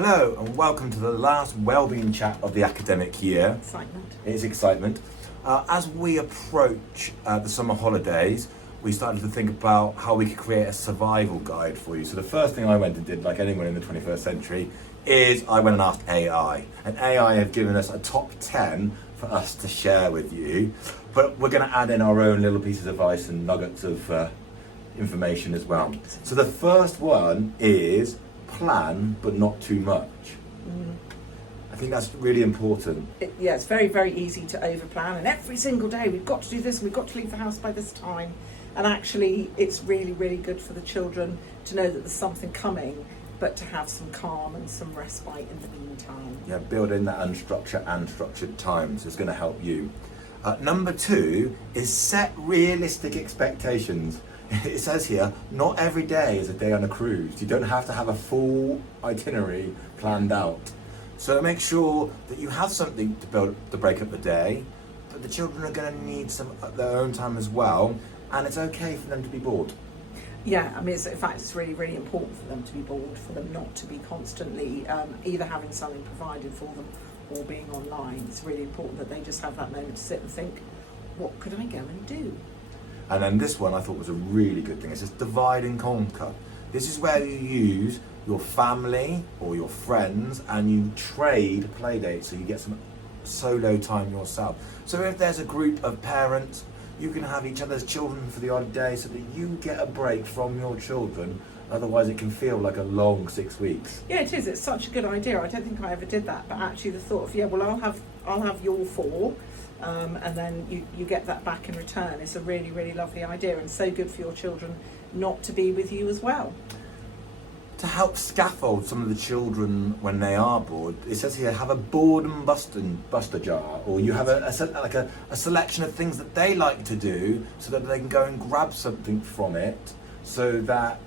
Hello and welcome to the last Wellbeing chat of the academic year. Excitement. It is excitement. As we approach the summer holidays, we started to think about how we could create a survival guide for you. So the first thing I went and did, like anyone in the 21st century, is I went and asked AI. And AI have given us a top 10 for us to share with you. But we're going to add in our own little pieces of advice and nuggets of information as well. So the first one is plan, but not too much. I think that's really important. It's very, very easy to overplan, and every single day we've got to do this, we've got to leave the house by this time. And actually, it's really, really good for the children to know that there's something coming, but to have some calm and some respite in the meantime. Yeah, build in that unstructured and structured time, so it's going to help you. Number 2 is set realistic expectations. It says here, not every day is a day on a cruise. You don't have to have a full itinerary planned out. So make sure that you have something to break up the day, but the children are going to need some of their own time as well, and it's okay for them to be bored. Yeah, I mean, in fact, it's really, really important for them to be bored, for them not to be constantly either having something provided for them or being online. It's really important that they just have that moment to sit and think, what could I go and do? And then this one I thought was a really good thing. It says divide and conquer. This is where you use your family or your friends and you trade play dates, so you get some solo time yourself. So if there's a group of parents, you can have each other's children for the odd day so that you get a break from your children. Otherwise it can feel like a long 6 weeks. Yeah, it is. It's such a good idea. I don't think I ever did that, but actually the thought of, I'll have your 4, and then you get that back in return. It's a really, really lovely idea, and so good for your children not to be with you as well. To help scaffold some of the children when they are bored, it says here, have a boredom buster jar, or you have a selection of things that they like to do so that they can go and grab something from it, so that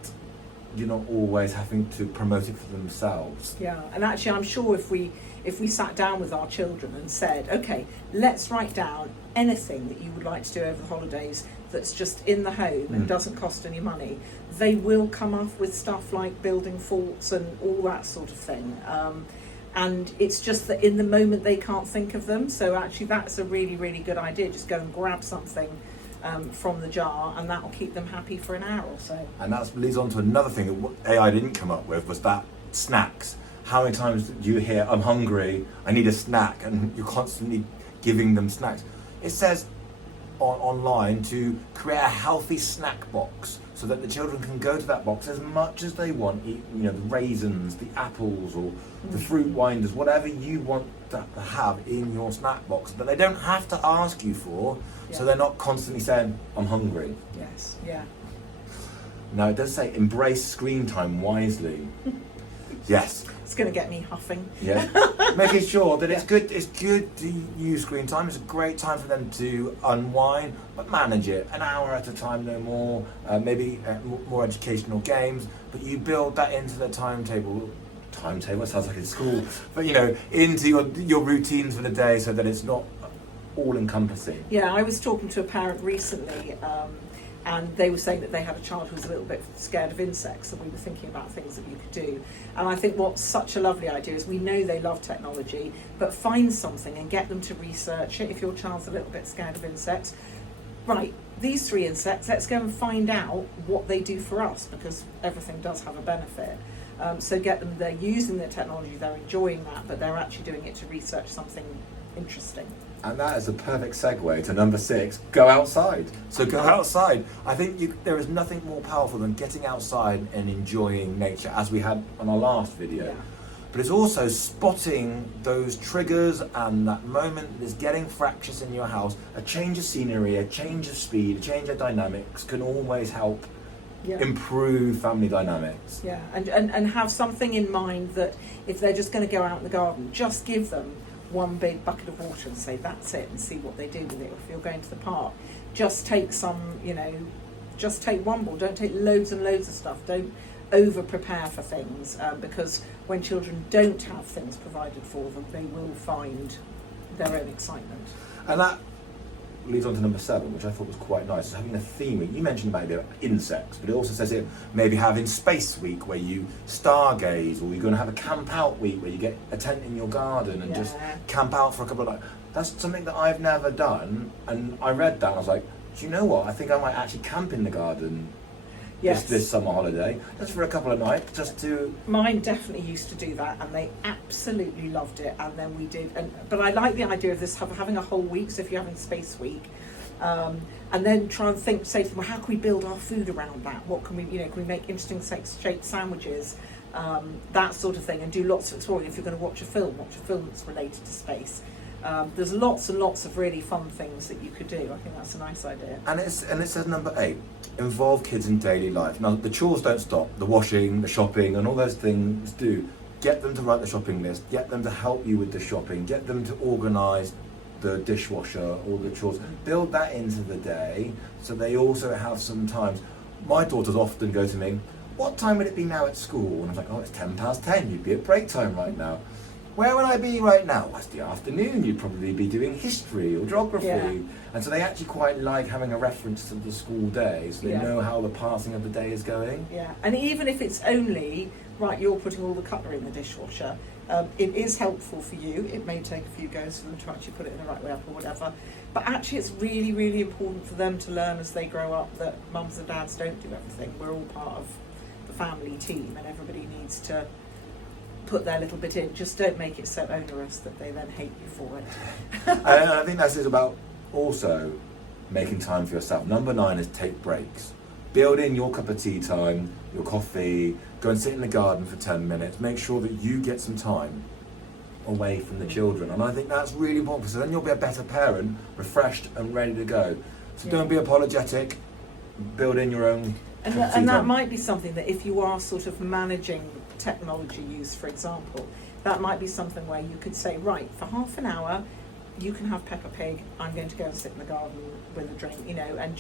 you're not always having to promote it for themselves. Yeah, and actually I'm sure if we sat down with our children and said, okay, let's write down anything that you would like to do over the holidays that's just in the home and doesn't cost any money, they will come up with stuff like building forts and all that sort of thing. And it's just that in the moment they can't think of them. So actually that's a really, really good idea. Just go and grab something from the jar, and that will keep them happy for an hour or so. And that leads on to another thing that what AI didn't come up with, was that snacks. How many times do you hear, I'm hungry, I need a snack, and you're constantly giving them snacks? It says online to create a healthy snack box so that the children can go to that box as much as they want, eat, the raisins, the apples, or the fruit winders, whatever you want to have in your snack box that they don't have to ask you for, so they're not constantly saying, I'm hungry. Yes, yeah. Now it does say embrace screen time wisely. Yes. It's going to get me huffing. Yeah, making sure that it's good to use screen time. It's a great time for them to unwind, but manage it an hour at a time, no more. Maybe more educational games, but you build that into the timetable. Timetable sounds like it's school, but into your routines for the day, so that it's not all encompassing. Yeah, I was talking to a parent recently, and they were saying that they had a child who was a little bit scared of insects, and we were thinking about things that you could do. And I think what's such a lovely idea is, we know they love technology, but find something and get them to research it. If your child's a little bit scared of insects, right, these 3 insects, let's go and find out what they do for us, because everything does have a benefit. So get them, they're using the technology, they're enjoying that, but they're actually doing it to research something interesting. And that is a perfect segue to number 6, go outside. So go outside. I think there is nothing more powerful than getting outside and enjoying nature, as we had on our last video. Yeah. But it's also spotting those triggers and that moment that is getting fractious in your house. A change of scenery, a change of speed, a change of dynamics can always help improve family dynamics. Yeah, and have something in mind that if they're just going to go out in the garden, just give them one big bucket of water and say that's it, and see what they do with it. Or if you're going to the park, just take some, just take one ball. Don't take loads and loads of stuff. Don't over prepare for things, because when children don't have things provided for them, they will find their own excitement. And that leads on to number 7, which I thought was quite nice, is having a theme week. You mentioned about the insects, but it also says here maybe having space week where you stargaze, or you're going to have a camp out week where you get a tent in your garden and just camp out for a couple of nights. That's something that I've never done, and I read that and I was like, do you know what? I think I might actually camp in the garden this summer holiday, just for a couple of nights, just to... Mine definitely used to do that, and they absolutely loved it, and then we did, but I like the idea of this, having a whole week, so if you're having space week, and then try and say to them, well, how can we build our food around that? What can we, can we make interesting shaped sandwiches, that sort of thing, and do lots of exploring. If you're going to watch a film that's related to space. There's lots and lots of really fun things that you could do. I think that's a nice idea. And it says number 8, involve kids in daily life. Now, the chores don't stop. The washing, the shopping, and all those things do. Get them to write the shopping list. Get them to help you with the shopping. Get them to organise the dishwasher, all the chores. Build that into the day so they also have some times. My daughters often go to me, what time would it be now at school? And I'm like, oh, it's 10:10. You'd be at break time right now. Where would I be right now? Well, it's the afternoon. You'd probably be doing history or geography. Yeah. And so they actually quite like having a reference to the school day, so they know how the passing of the day is going. Yeah, and even if it's only, right, you're putting all the cutlery in the dishwasher, it is helpful for you. It may take a few goes for them to actually put it in the right way up or whatever. But actually it's really, really important for them to learn as they grow up that mums and dads don't do everything. We're all part of the family team, and everybody needs to put their little bit in. Just don't make it so onerous that they then hate you for it. And I think that's about also making time for yourself. Number 9 is take breaks. Build in your cup of tea time, your coffee, go and sit in the garden for 10 minutes. Make sure that you get some time away from the children. And I think that's really important, because then you'll be a better parent, refreshed and ready to go. So don't be apologetic. Build in your own and that might be something that if you are sort of managing technology use, for example, that might be something where you could say, right, for half an hour you can have Peppa Pig, I'm going to go and sit in the garden with a drink, and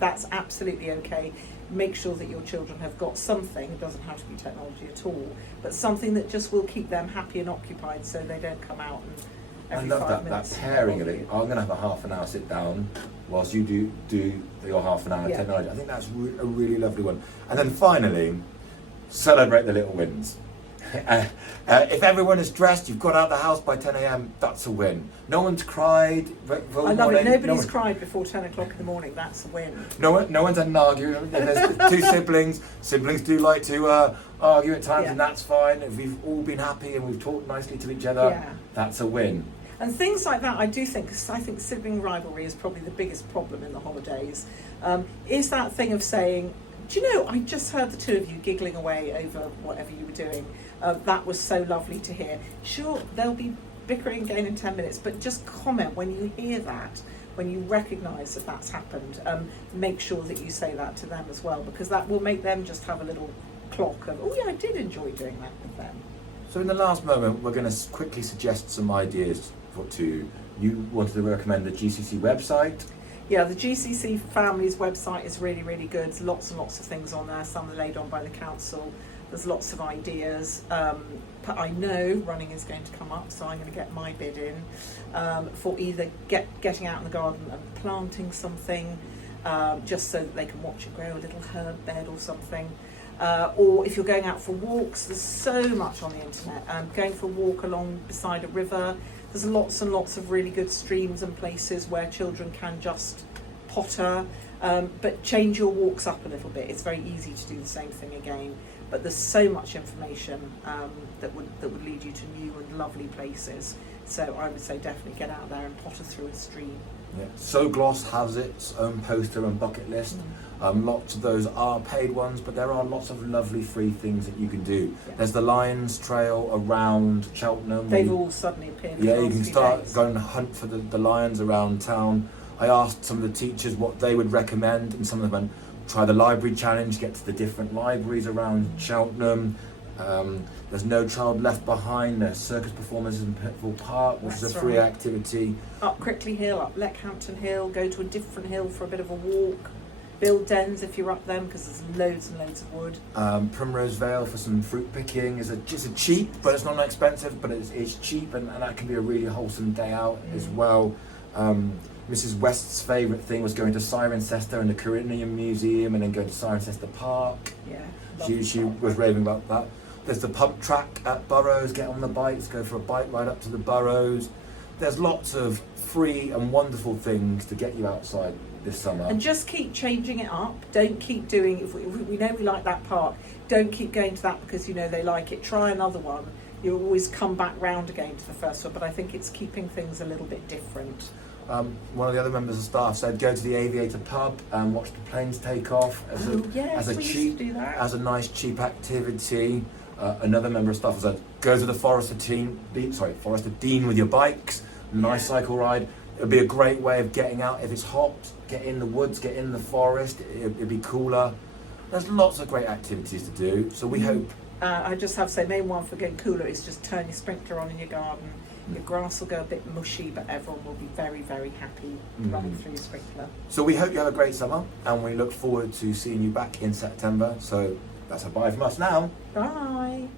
that's absolutely okay. Make sure that your children have got something, it doesn't have to be technology at all, but something that just will keep them happy and occupied, so they don't come out and I love that pairing of it. I'm going to have a half an hour sit down whilst you do your half an hour technology. I think that's a really lovely one. And then finally, celebrate the little wins. If everyone is dressed, you've got out of the house by 10 a.m, that's a win. No one's cried. I love it. Nobody's cried before 10 o'clock in the morning. That's a win. No one's had an argument. There's 2 siblings. Siblings do like to argue at times, and that's fine. If we've all been happy and we've talked nicely to each other, that's a win. And things like that, I think sibling rivalry is probably the biggest problem in the holidays. Is that thing of saying, do you know, I just heard the 2 of you giggling away over whatever you were doing. That was so lovely to hear. Sure, they'll be bickering again in 10 minutes, but just comment when you hear that, when you recognise that that's happened. Make sure that you say that to them as well, because that will make them just have a little clock of, oh yeah, I did enjoy doing that with them. So in the last moment, we're going to quickly suggest some ideas you wanted to recommend the GCC website. Yeah, the GCC Families website is really, really good. There's lots and lots of things on there. Some are laid on by the council. There's lots of ideas. But I know running is going to come up, so I'm going to get my bid in for either getting out in the garden and planting something, just so that they can watch it grow, a little herb bed or something. Or if you're going out for walks, there's so much on the internet. Going for a walk along beside a river. There's lots and lots of really good streams and places where children can just potter, but change your walks up a little bit. It's very easy to do the same thing again, but there's so much information that would lead you to new and lovely places. So I would say definitely get out there and potter through a stream. Yeah. So Gloss has its own poster and bucket list. Lots of those are paid ones, but there are lots of lovely free things that you can do. Yeah. There's the Lions Trail around Cheltenham. They've all suddenly appeared. Yeah, you can start going and hunt for the lions around town. I asked some of the teachers what they would recommend, and some of them went, try the library challenge, get to the different libraries around Cheltenham. There's No Child Left Behind. There's circus performances in Pitfall Park, which is a free activity. Up Crickley Hill, up Leckhampton Hill, go to a different hill for a bit of a walk. Build dens if you're up them, because there's loads and loads of wood. Primrose Vale for some fruit picking is just a cheap, but it's not expensive, but it's cheap, and that can be a really wholesome day out as well. Mrs. West's favourite thing was going to Cirencester and the Carinium Museum, and then going to Cirencester Park. Yeah. She was raving about that. There's the pump track at Burrows. Get on the bikes, go for a bike ride up to the Burrows. There's lots of free and wonderful things to get you outside this summer. And just keep changing it up. Don't keep doing, if we know we like that park, don't keep going to that because you know they like it. Try another one. You'll always come back round again to the first one, but I think it's keeping things a little bit different. One of the other members of staff said go to the Aviator pub and watch the planes take off as a nice cheap activity. Another member of staff said go to the Forest of Dean with your bikes. Nice cycle ride. It'll be a great way of getting out. If it's hot, get in the woods, get in the forest. It'll be cooler. There's lots of great activities to do. So we hope. I just have to say, main one for getting cooler is just turn your sprinkler on in your garden. Your grass will go a bit mushy, but everyone will be very, very happy running through your sprinkler. So we hope you have a great summer, and we look forward to seeing you back in September. So that's a bye from us now. Bye.